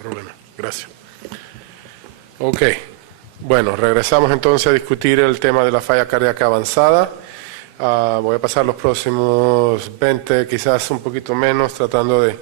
problema. Gracias. Ok. Bueno, regresamos entonces a discutir el tema de la falla cardíaca avanzada. Voy a pasar los próximos 20, quizás un poquito menos, tratando de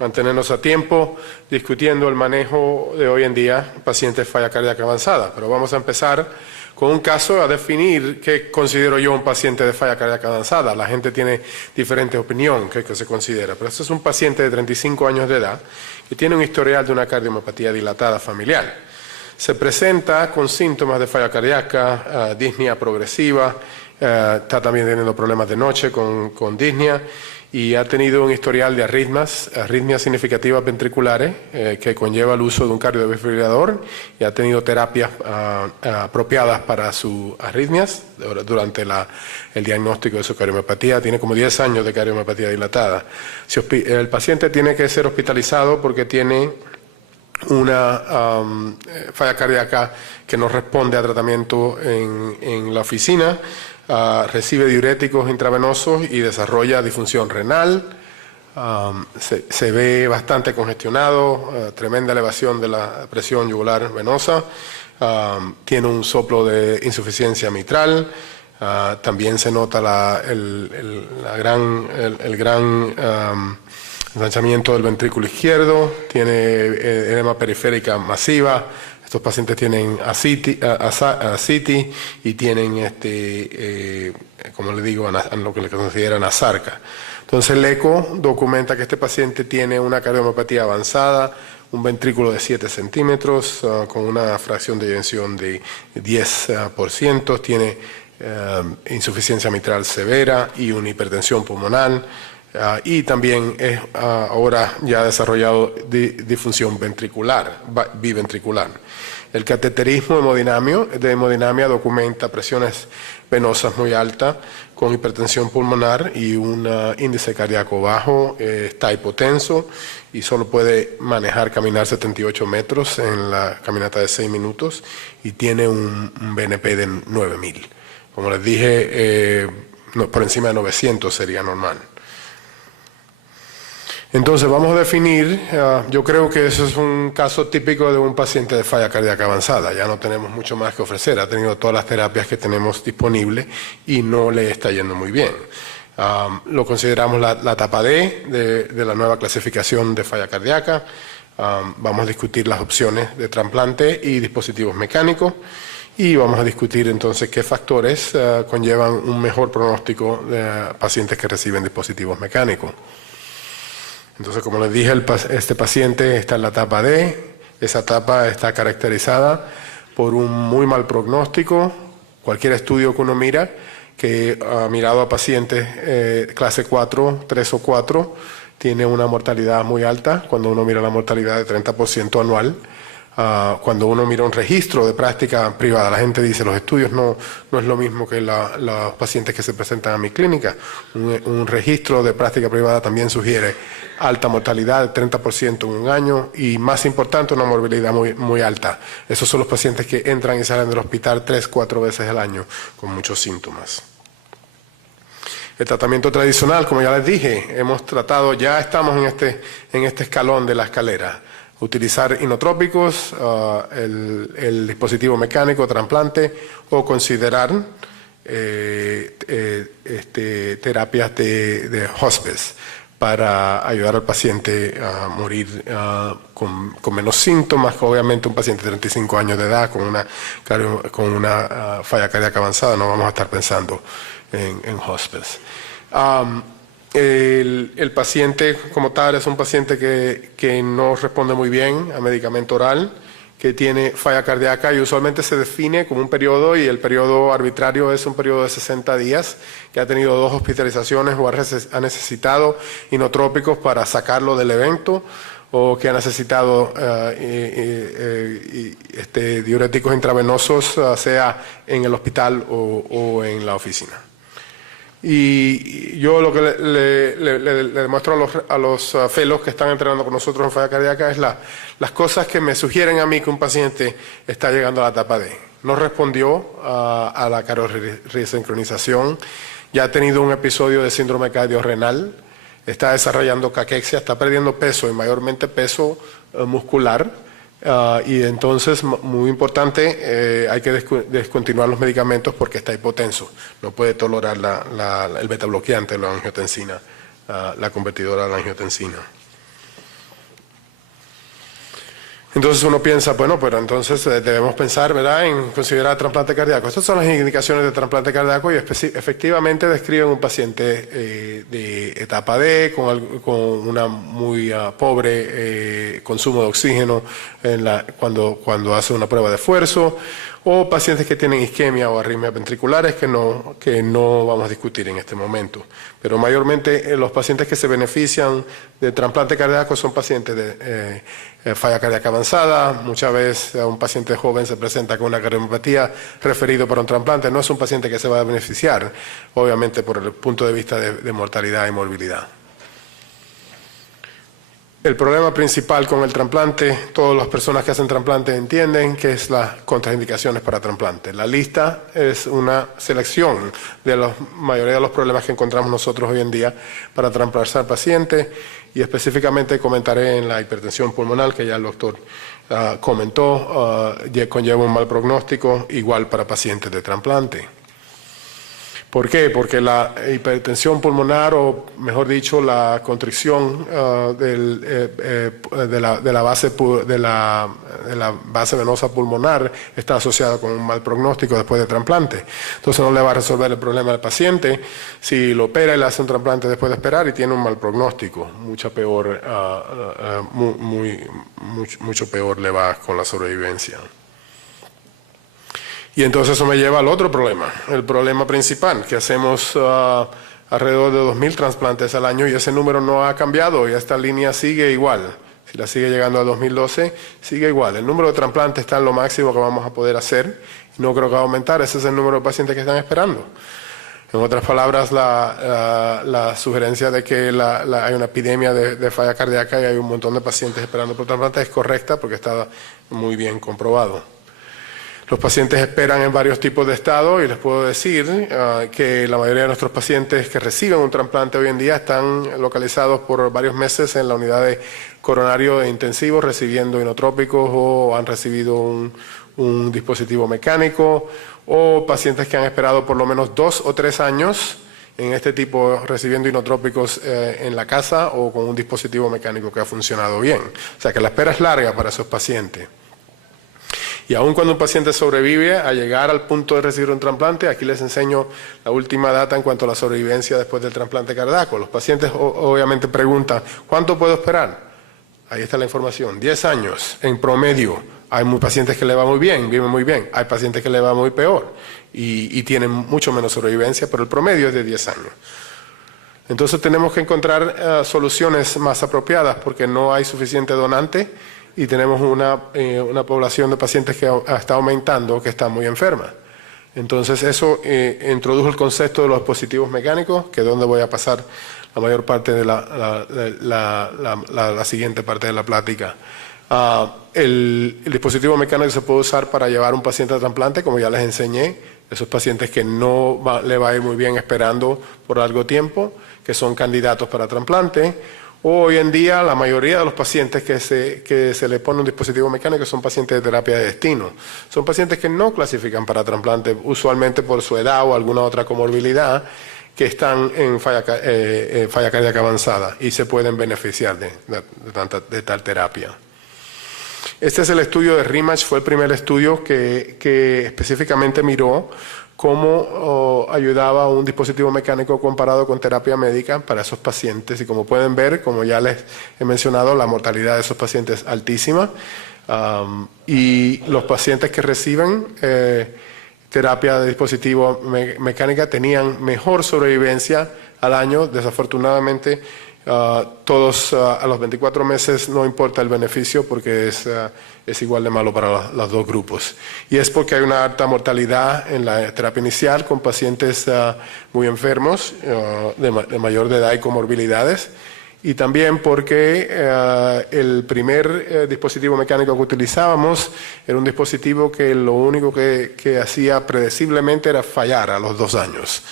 mantenernos a tiempo, discutiendo el manejo de hoy en día pacientes de falla cardíaca avanzada. Pero vamos a empezar con un caso a definir qué considero yo un paciente de falla cardíaca avanzada. La gente tiene diferente opinión que se considera, pero este es un paciente de 35 años de edad que tiene un historial de una cardiomiopatía dilatada familiar. Se presenta con síntomas de falla cardíaca, disnea progresiva, está también teniendo problemas de noche con disnea y ha tenido un historial de arritmias significativas ventriculares que conlleva el uso de un cardiovertebrador y ha tenido terapias apropiadas para sus arritmias durante el diagnóstico de su cardiomiopatía. Tiene como 10 años de cardiomiopatía dilatada. El paciente tiene que ser hospitalizado porque tiene una falla cardíaca que no responde a tratamiento en la oficina, recibe diuréticos intravenosos y desarrolla disfunción renal, se ve bastante congestionado, tremenda elevación de la presión yugular venosa, tiene un soplo de insuficiencia mitral, también se nota el gran ensanchamiento del ventrículo izquierdo, tiene edema periférica masiva. Estos pacientes tienen ascitis y tienen, como le digo, lo que le consideran asarca. Entonces el eco documenta que este paciente tiene una cardiomiopatía avanzada, un ventrículo de 7 centímetros, con una fracción de eyección de 10%, tiene insuficiencia mitral severa y una hipertensión pulmonar. Y también ahora ya ha desarrollado disfunción ventricular, biventricular. El cateterismo de hemodinamia documenta presiones venosas muy altas con hipertensión pulmonar y un índice cardíaco bajo, está hipotenso y solo puede caminar 78 metros en la caminata de 6 minutos y tiene un BNP de 9000. Como les dije, por encima de 900 sería normal. Entonces vamos a definir, yo creo que eso es un caso típico de un paciente de falla cardíaca avanzada. Ya no tenemos mucho más que ofrecer, ha tenido todas las terapias que tenemos disponibles y no le está yendo muy bien. Lo consideramos la etapa D de la nueva clasificación de falla cardíaca. Vamos a discutir las opciones de trasplante y dispositivos mecánicos y vamos a discutir entonces qué factores conllevan un mejor pronóstico de pacientes que reciben dispositivos mecánicos. Entonces, como les dije, este paciente está en la etapa D. Esa etapa está caracterizada por un muy mal pronóstico. Cualquier estudio que uno mira, que ha mirado a pacientes clase 4, 3 o 4, tiene una mortalidad muy alta. Cuando uno mira la mortalidad de 30% anual, cuando uno mira un registro de práctica privada, la gente dice, los estudios no es lo mismo que los pacientes que se presentan a mi clínica. Un registro de práctica privada también sugiere alta mortalidad, de 30% en un año, y más importante, una morbilidad muy alta. Esos son los pacientes que entran y salen del hospital 3-4 veces al año con muchos síntomas. El tratamiento tradicional, como ya les dije, ya estamos en este escalón de la escalera. Utilizar inotrópicos, el dispositivo mecánico, trasplante, o considerar terapias de hospice para ayudar al paciente a morir con menos síntomas. Obviamente un paciente de 35 años de edad con una falla cardíaca avanzada no vamos a estar pensando en hospice. El paciente como tal es un paciente que no responde muy bien a medicamento oral, que tiene falla cardíaca y usualmente se define como un periodo, y el periodo arbitrario es un periodo de 60 días, que ha tenido 2 hospitalizaciones o ha necesitado inotrópicos para sacarlo del evento, o que ha necesitado diuréticos intravenosos, sea en el hospital o en la oficina. Y yo lo que le demuestro a los fellows que están entrenando con nosotros en falla cardíaca es las cosas que me sugieren a mí que un paciente está llegando a la etapa D. No respondió a la cardioresincronización, ya ha tenido un episodio de síndrome cardiorrenal, está desarrollando caquexia, está perdiendo peso y mayormente peso muscular. Y entonces, muy importante, hay que descontinuar los medicamentos porque está hipotenso. No puede tolerar el beta bloqueante, la angiotensina, la convertidora de la angiotensina. Entonces uno piensa, bueno, pero entonces debemos pensar, ¿verdad?, en considerar trasplante cardíaco. Estas son las indicaciones de trasplante cardíaco y efectivamente describen un paciente de etapa D con una muy pobre consumo de oxígeno cuando hace una prueba de esfuerzo, o pacientes que tienen isquemia o arritmias ventriculares que no vamos a discutir en este momento. Pero mayormente los pacientes que se benefician de trasplante cardíaco son pacientes de falla cardíaca avanzada. Muchas veces un paciente joven se presenta con una cardiopatía referido para un trasplante. No es un paciente que se va a beneficiar, obviamente por el punto de vista de mortalidad y morbilidad. El problema principal con el trasplante, todas las personas que hacen trasplante entienden que es las contraindicaciones para trasplante. La lista es una selección de la mayoría de los problemas que encontramos nosotros hoy en día para trasplantar pacientes, y específicamente comentaré en la hipertensión pulmonar, que ya el doctor comentó, conlleva un mal pronóstico, igual para pacientes de trasplante. ¿Por qué? Porque la hipertensión pulmonar, o mejor dicho, la constricción de la base venosa pulmonar está asociada con un mal pronóstico después de trasplante. Entonces no le va a resolver el problema al paciente si lo opera y le hace un trasplante después de esperar y tiene un mal pronóstico. Mucho peor le va con la sobrevivencia. Y entonces eso me lleva al otro problema, el problema principal, que hacemos alrededor de 2.000 trasplantes al año y ese número no ha cambiado y esta línea sigue igual. Si la sigue llegando a 2012, sigue igual. El número de trasplantes está en lo máximo que vamos a poder hacer. No creo que va a aumentar, ese es el número de pacientes que están esperando. En otras palabras, la sugerencia de que hay una epidemia de falla cardíaca y hay un montón de pacientes esperando por trasplante es correcta porque está muy bien comprobado. Los pacientes esperan en varios tipos de estado y les puedo decir que la mayoría de nuestros pacientes que reciben un trasplante hoy en día están localizados por varios meses en la unidad de coronario intensivo recibiendo inotrópicos o han recibido un dispositivo mecánico, o pacientes que han esperado por lo menos 2 o 3 años en este tipo recibiendo inotrópicos en la casa o con un dispositivo mecánico que ha funcionado bien. O sea que la espera es larga para esos pacientes. Y aun cuando un paciente sobrevive a llegar al punto de recibir un trasplante, aquí les enseño la última data en cuanto a la sobrevivencia después del trasplante cardíaco. Los pacientes obviamente preguntan, ¿cuánto puedo esperar? Ahí está la información, 10 años en promedio. Hay pacientes que le va muy bien, viven muy bien. Hay pacientes que le va muy peor y tienen mucho menos sobrevivencia, pero el promedio es de 10 años. Entonces tenemos que encontrar soluciones más apropiadas porque no hay suficiente donante y tenemos una población de pacientes que está aumentando, que está muy enferma. Entonces eso introdujo el concepto de los dispositivos mecánicos, que es donde voy a pasar la mayor parte de la siguiente parte de la plática. El dispositivo mecánico se puede usar para llevar un paciente a trasplante, como ya les enseñé, esos pacientes que no le va a ir muy bien esperando por largo tiempo, que son candidatos para trasplante. Hoy en día la mayoría de los pacientes que se le pone un dispositivo mecánico son pacientes de terapia de destino. Son pacientes que no clasifican para trasplante, usualmente por su edad o alguna otra comorbilidad, que están en falla cardíaca avanzada y se pueden beneficiar de tal terapia. Este es el estudio de REMATCH, fue el primer estudio que específicamente miró cómo ayudaba un dispositivo mecánico comparado con terapia médica para esos pacientes. Y como pueden ver, como ya les he mencionado, la mortalidad de esos pacientes es altísima. Y los pacientes que reciben terapia de dispositivo mecánica tenían mejor sobrevivencia al año. Desafortunadamente, todos a los 24 meses no importa el beneficio porque es igual de malo para los dos grupos. Y es porque hay una alta mortalidad en la terapia inicial con pacientes muy enfermos, de mayor de edad y comorbilidades. Y también porque el primer dispositivo mecánico que utilizábamos era un dispositivo que lo único que hacía predeciblemente era fallar a los 2 años.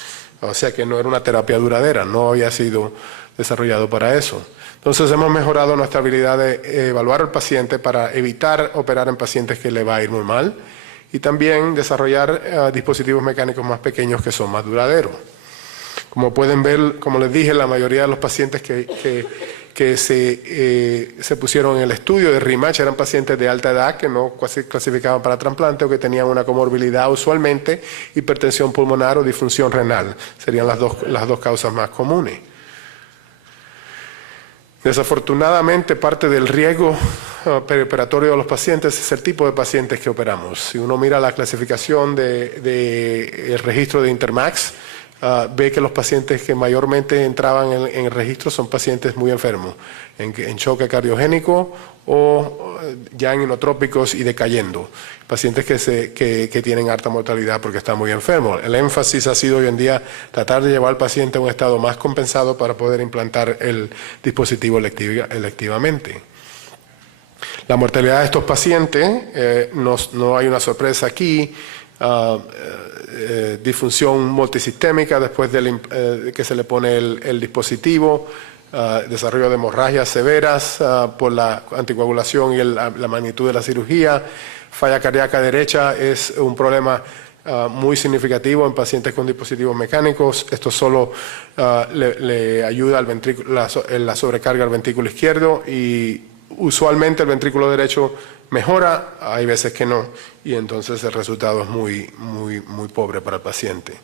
O sea que no era una terapia duradera, no había sido desarrollado para eso. Entonces hemos mejorado nuestra habilidad de evaluar al paciente para evitar operar en pacientes que le va a ir muy mal y también desarrollar dispositivos mecánicos más pequeños que son más duraderos. Como pueden ver, como les dije, la mayoría de los pacientes que se pusieron en el estudio de REMATCH eran pacientes de alta edad que no clasificaban para trasplante o que tenían una comorbilidad, usualmente hipertensión pulmonar o disfunción renal. Serían las dos causas más comunes. Desafortunadamente, parte del riesgo perioperatorio de los pacientes es el tipo de pacientes que operamos. Si uno mira la clasificación del registro de Intermax, ve que los pacientes que mayormente entraban en el registro son pacientes muy enfermos, en choque cardiogénico o ya en inotrópicos y decayendo. Pacientes que tienen alta mortalidad porque están muy enfermos. El énfasis ha sido hoy en día tratar de llevar al paciente a un estado más compensado para poder implantar el dispositivo electivamente. La mortalidad de estos pacientes, no hay una sorpresa aquí. Disfunción multisistémica después que se le pone el dispositivo, desarrollo de hemorragias severas por la anticoagulación y la magnitud de la cirugía. Falla cardíaca derecha es un problema muy significativo en pacientes con dispositivos mecánicos. Esto solo le ayuda la sobrecarga al ventrículo izquierdo y usualmente el ventrículo derecho mejora, hay veces que no, y entonces el resultado es muy pobre para el paciente.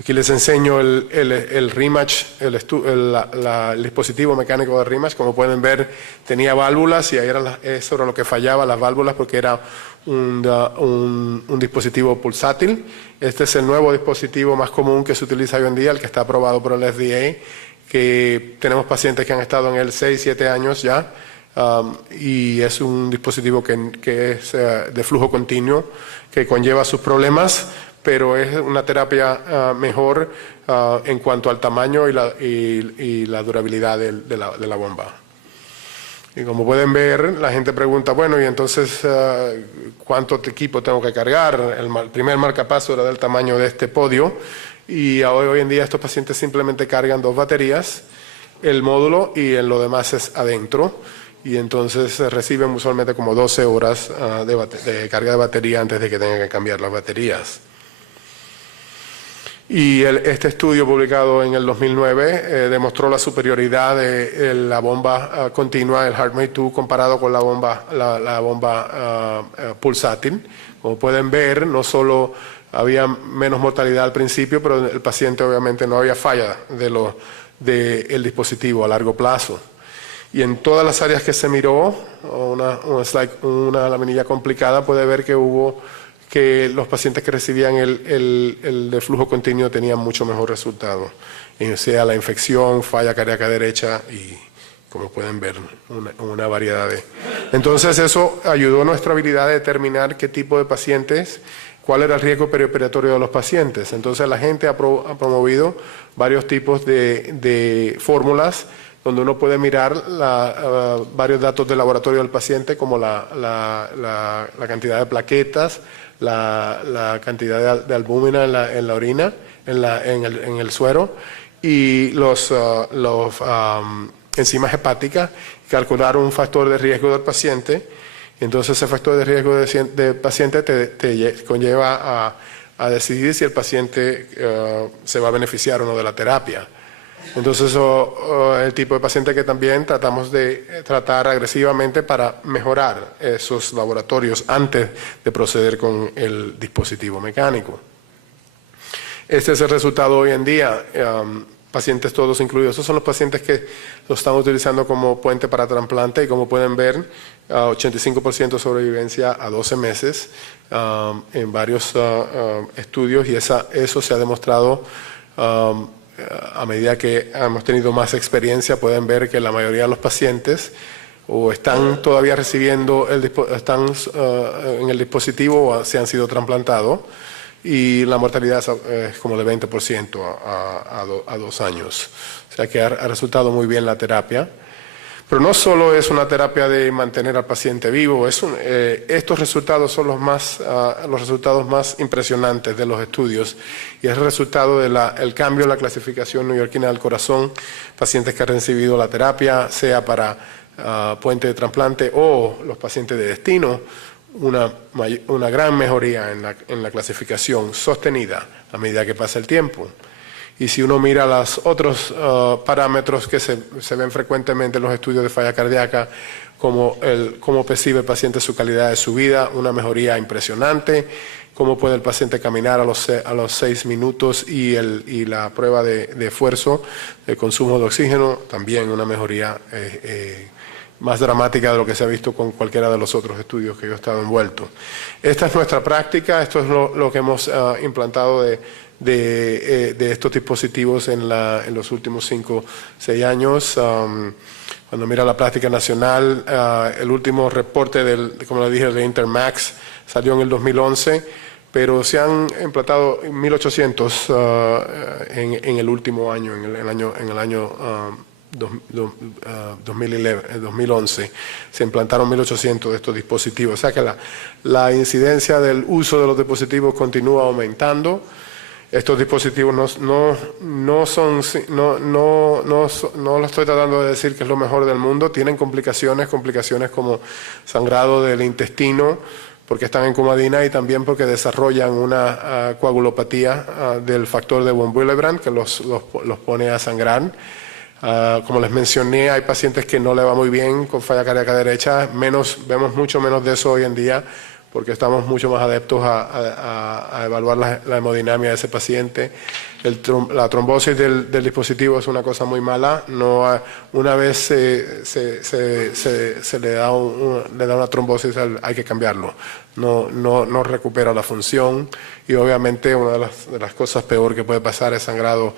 Aquí les enseño el REMATCH, el dispositivo mecánico de REMATCH. Como pueden ver, tenía válvulas y ahí eso era lo que fallaba, las válvulas, porque era un dispositivo pulsátil. Este es el nuevo dispositivo más común que se utiliza hoy en día, el que está aprobado por el FDA, que tenemos pacientes que han estado en él 6, 7 años ya. Y es un dispositivo que es de flujo continuo, que conlleva sus problemas, pero es una terapia mejor en cuanto al tamaño y la durabilidad de la bomba. Y como pueden ver, la gente pregunta, bueno, y entonces, ¿cuánto equipo tengo que cargar? El primer marcapaso era del tamaño de este podio, y hoy en día estos pacientes simplemente cargan 2 baterías, el módulo, y en lo demás es adentro. Y entonces reciben usualmente como 12 horas de carga de batería antes de que tengan que cambiar las baterías. Y este estudio publicado en el 2009 demostró la superioridad de la bomba continua, el HeartMate 2, comparado con la bomba pulsátil. Como pueden ver, no solo había menos mortalidad al principio, pero el paciente obviamente no había falla del dispositivo a largo plazo. Y en todas las áreas que se miró, una laminilla complicada, puede ver que los pacientes que recibían el de flujo continuo tenían mucho mejor resultado. Sea la infección, falla cardíaca derecha y, como pueden ver, una variedad de... Entonces eso ayudó a nuestra habilidad de determinar qué tipo de pacientes, cuál era el riesgo perioperatorio de los pacientes. Entonces la gente ha promovido varios tipos de fórmulas donde uno puede mirar varios datos de laboratorio del paciente, como la cantidad de plaquetas, la cantidad de albúmina en la orina, en el suero, y los enzimas hepáticas, calcular un factor de riesgo del paciente. Entonces ese factor de riesgo del paciente te conlleva a decidir si el paciente se va a beneficiar o no de la terapia. Entonces, el tipo de paciente que también tratamos de tratar agresivamente para mejorar esos laboratorios antes de proceder con el dispositivo mecánico. Este es el resultado hoy en día, pacientes todos incluidos. Estos son los pacientes que lo están utilizando como puente para trasplante y, como pueden ver, 85% sobrevivencia a 12 meses en varios estudios, y eso se ha demostrado. A medida que hemos tenido más experiencia, pueden ver que la mayoría de los pacientes o están todavía recibiendo, están en el dispositivo o se han sido trasplantados, y la mortalidad es como de 20% a 2 años. O sea que ha resultado muy bien la terapia. Pero no solo es una terapia de mantener al paciente vivo, estos resultados son los resultados más impresionantes de los estudios y es el resultado del cambio en la clasificación neoyorquina del corazón, pacientes que han recibido la terapia, sea para puente de trasplante o los pacientes de destino, una gran mejoría en la clasificación sostenida a medida que pasa el tiempo. Y si uno mira los otros parámetros que se ven frecuentemente en los estudios de falla cardíaca, como cómo percibe el paciente su calidad de su vida, una mejoría impresionante, cómo puede el paciente caminar a los 6 minutos y la prueba de esfuerzo, de consumo de oxígeno, también una mejoría más dramática de lo que se ha visto con cualquiera de los otros estudios que yo he estado envuelto. Esta es nuestra práctica, esto es lo que hemos implantado de estos dispositivos en los últimos 5 o 6 años. Cuando mira la práctica nacional, el último reporte como le dije, de Intermax salió en el 2011, pero se han implantado 1.800 en el último año, en el año 2011 se implantaron 1.800 de estos dispositivos, o sea que la incidencia del uso de los dispositivos continúa aumentando. Estos dispositivos no lo estoy tratando de decir que es lo mejor del mundo, tienen complicaciones como sangrado del intestino, porque están en comadina y también porque desarrollan una coagulopatía del factor de von Willebrand que los pone a sangrar. Como les mencioné, hay pacientes que no le va muy bien con falla cardíaca derecha, vemos mucho menos de eso hoy en día, porque estamos mucho más adeptos a evaluar la hemodinamia de ese paciente. La trombosis del dispositivo es una cosa muy mala. Una vez se le da una trombosis, hay que cambiarlo. No recupera la función y obviamente una de las cosas peor que puede pasar es sangrado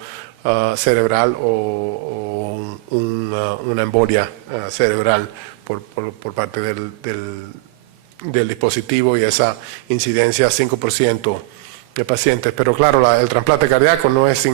cerebral o una embolia cerebral por parte del dispositivo y esa incidencia 5% de pacientes. Pero claro, el trasplante cardíaco no es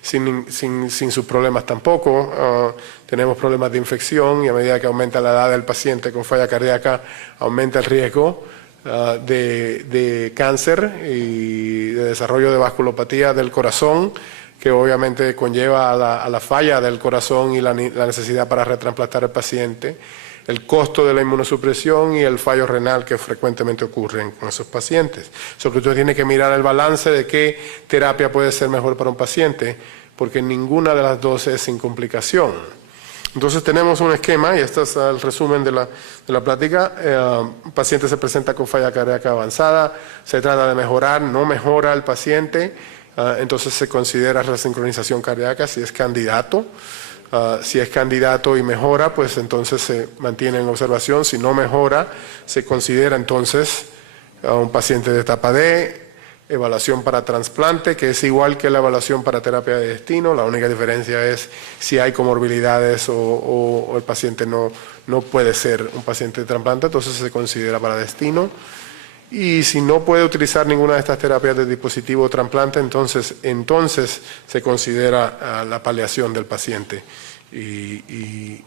sin sus problemas tampoco. Tenemos problemas de infección y a medida que aumenta la edad del paciente con falla cardíaca, aumenta el riesgo de cáncer y de desarrollo de vasculopatía del corazón, que obviamente conlleva a la falla del corazón y la necesidad para retransplantar al paciente, el costo de la inmunosupresión y el fallo renal que frecuentemente ocurren con esos pacientes. Sobre todo tiene que mirar el balance de qué terapia puede ser mejor para un paciente, porque ninguna de las dos es sin complicación. Entonces tenemos un esquema, y este es el resumen de la plática. Un paciente se presenta con falla cardíaca avanzada, se trata de mejorar, no mejora el paciente, entonces se considera resincronización cardíaca si es candidato. Si es candidato y mejora, pues entonces se mantiene en observación. Si no mejora, se considera entonces a un paciente de etapa D, evaluación para trasplante, que es igual que la evaluación para terapia de destino. La única diferencia es si hay comorbilidades o el paciente no puede ser un paciente de trasplante, entonces se considera para destino. Y si no puede utilizar ninguna de estas terapias de dispositivo trasplante, entonces se considera la paliación del paciente. Y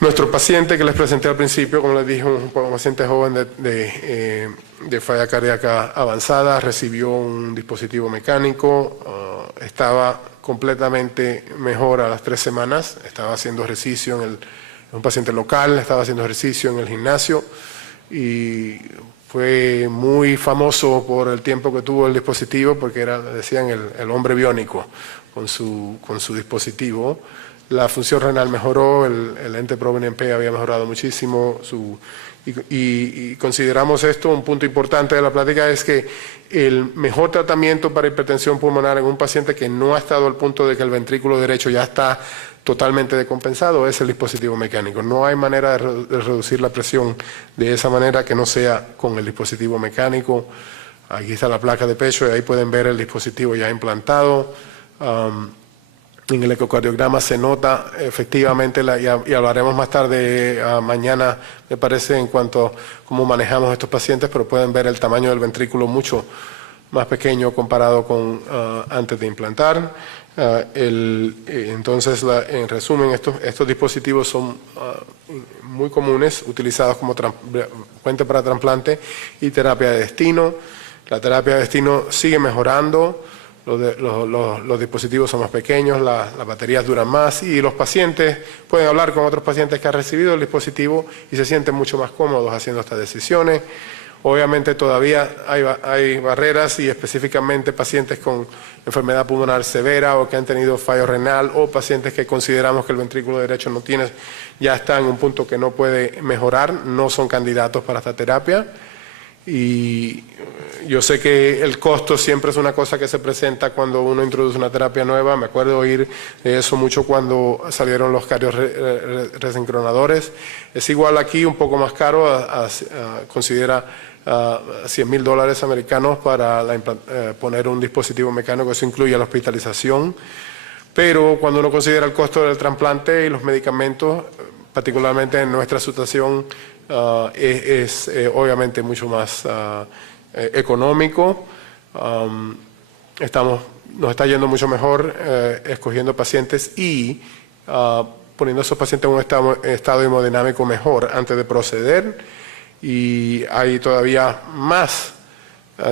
nuestro paciente que les presenté al principio, como les dije, un paciente joven de falla cardíaca avanzada, recibió un dispositivo mecánico, estaba completamente mejor a las 3 semanas, estaba haciendo ejercicio un paciente local, estaba haciendo ejercicio en el gimnasio, y fue muy famoso por el tiempo que tuvo el dispositivo, porque decían el hombre biónico con su dispositivo. La función renal mejoró, el NT-proBNP había mejorado muchísimo, y consideramos esto un punto importante de la plática, es que el mejor tratamiento para hipertensión pulmonar en un paciente que no ha estado al punto de que el ventrículo derecho ya está totalmente decompensado es el dispositivo mecánico. No hay manera de reducir la presión de esa manera que no sea con el dispositivo mecánico. Aquí está la placa de pecho y ahí pueden ver el dispositivo ya implantado. En el ecocardiograma se nota efectivamente, y hablaremos más tarde, mañana, me parece, en cuanto a cómo manejamos estos pacientes, pero pueden ver el tamaño del ventrículo mucho más pequeño comparado con antes de implantar. Entonces, en resumen, estos dispositivos son muy comunes, utilizados como puente para trasplante y terapia de destino. La terapia de destino sigue mejorando, los dispositivos son más pequeños, las baterías duran más y los pacientes pueden hablar con otros pacientes que han recibido el dispositivo y se sienten mucho más cómodos haciendo estas decisiones. Obviamente todavía hay barreras y específicamente pacientes con enfermedad pulmonar severa o que han tenido fallo renal o pacientes que consideramos que el ventrículo derecho ya está en un punto que no puede mejorar, no son candidatos para esta terapia. Y yo sé que el costo siempre es una cosa que se presenta cuando uno introduce una terapia nueva. Me acuerdo oír de eso mucho cuando salieron los cardioresincronadores. Es igual aquí, un poco más caro, considera $100,000 americanos para poner un dispositivo mecánico. Eso incluye la hospitalización. Pero cuando uno considera el costo del trasplante y los medicamentos, particularmente en nuestra situación, es obviamente mucho más económico. Nos está yendo mucho mejor escogiendo pacientes y poniendo a esos pacientes en un estado hemodinámico mejor antes de proceder. Y hay todavía más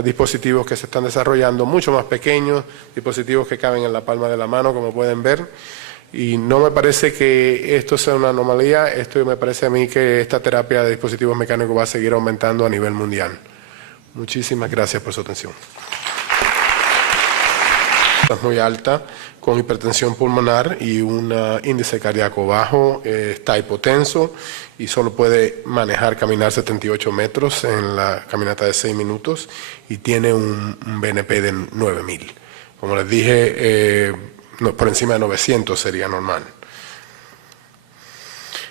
dispositivos que se están desarrollando, mucho más pequeños, dispositivos que caben en la palma de la mano, como pueden ver. Y no me parece que esto sea una anomalía, esto me parece a mí que esta terapia de dispositivos mecánicos va a seguir aumentando a nivel mundial. Muchísimas gracias por su atención. Es muy alta, con hipertensión pulmonar y un índice cardíaco bajo, está hipotenso y solo puede caminar 78 metros en la caminata de 6 minutos y tiene un BNP de 9,000. Como les dije, por encima de 900 sería normal.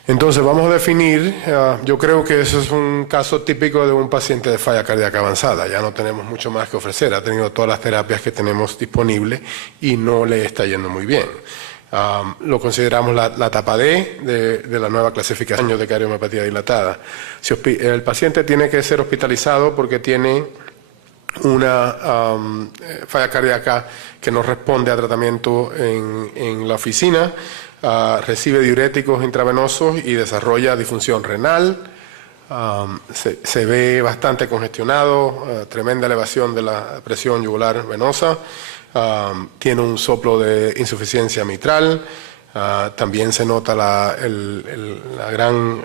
Entonces vamos a definir, yo creo que eso es un caso típico de un paciente de falla cardíaca avanzada. Ya no tenemos mucho más que ofrecer, ha tenido todas las terapias que tenemos disponibles y no le está yendo muy bien. Lo consideramos la etapa D de la nueva clasificación de cardiomiopatía dilatada. El paciente tiene que ser hospitalizado porque tiene una falla cardíaca que no responde a tratamiento en la oficina, recibe diuréticos intravenosos y desarrolla disfunción renal, se ve bastante congestionado, tremenda elevación de la presión yugular venosa, tiene un soplo de insuficiencia mitral, también se nota el gran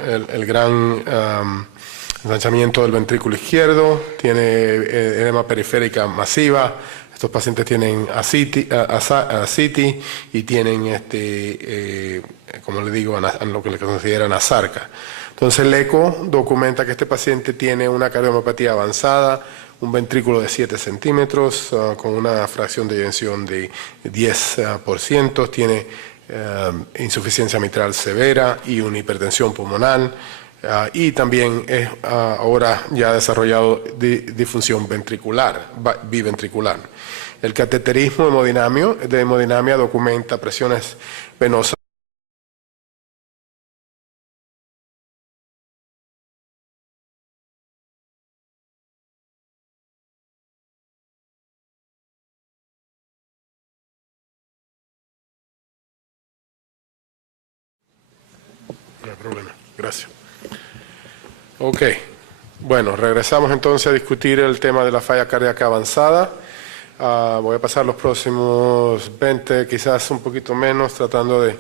ensanchamiento del ventrículo izquierdo, tiene edema periférica masiva. Estos pacientes tienen ascitis y tienen, como le digo, lo que le consideran asarca. Entonces el eco documenta que este paciente tiene una cardiomiopatía avanzada, un ventrículo de 7 centímetros, con una fracción de eyección de 10%, tiene insuficiencia mitral severa y una hipertensión pulmonar. Y también ahora ya ha desarrollado disfunción ventricular, biventricular. El cateterismo de hemodinamia documenta presiones venosas. No hay problema, gracias. Ok, bueno, regresamos entonces a discutir el tema de la falla cardíaca avanzada. Voy a pasar los próximos 20, quizás un poquito menos, tratando de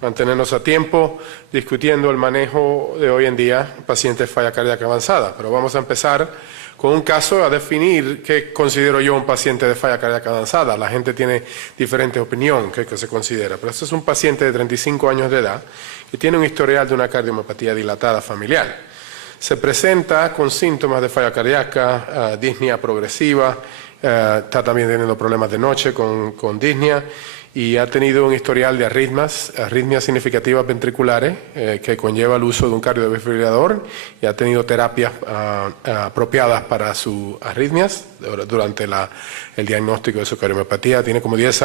mantenernos a tiempo, discutiendo el manejo de hoy en día pacientes de falla cardíaca avanzada. Pero vamos a empezar con un caso a definir qué considero yo un paciente de falla cardíaca avanzada. La gente tiene diferente opinión que se considera, pero este es un paciente de 35 años de edad que tiene un historial de una cardiomiopatía dilatada familiar. Se presenta con síntomas de falla cardíaca, disnea progresiva, está también teniendo problemas de noche con disnea y ha tenido un historial de arritmias significativas ventriculares que conlleva el uso de un cardiodefibrilador y ha tenido terapias apropiadas para sus arritmias durante el diagnóstico de su cardiomiopatía. Tiene como 10 años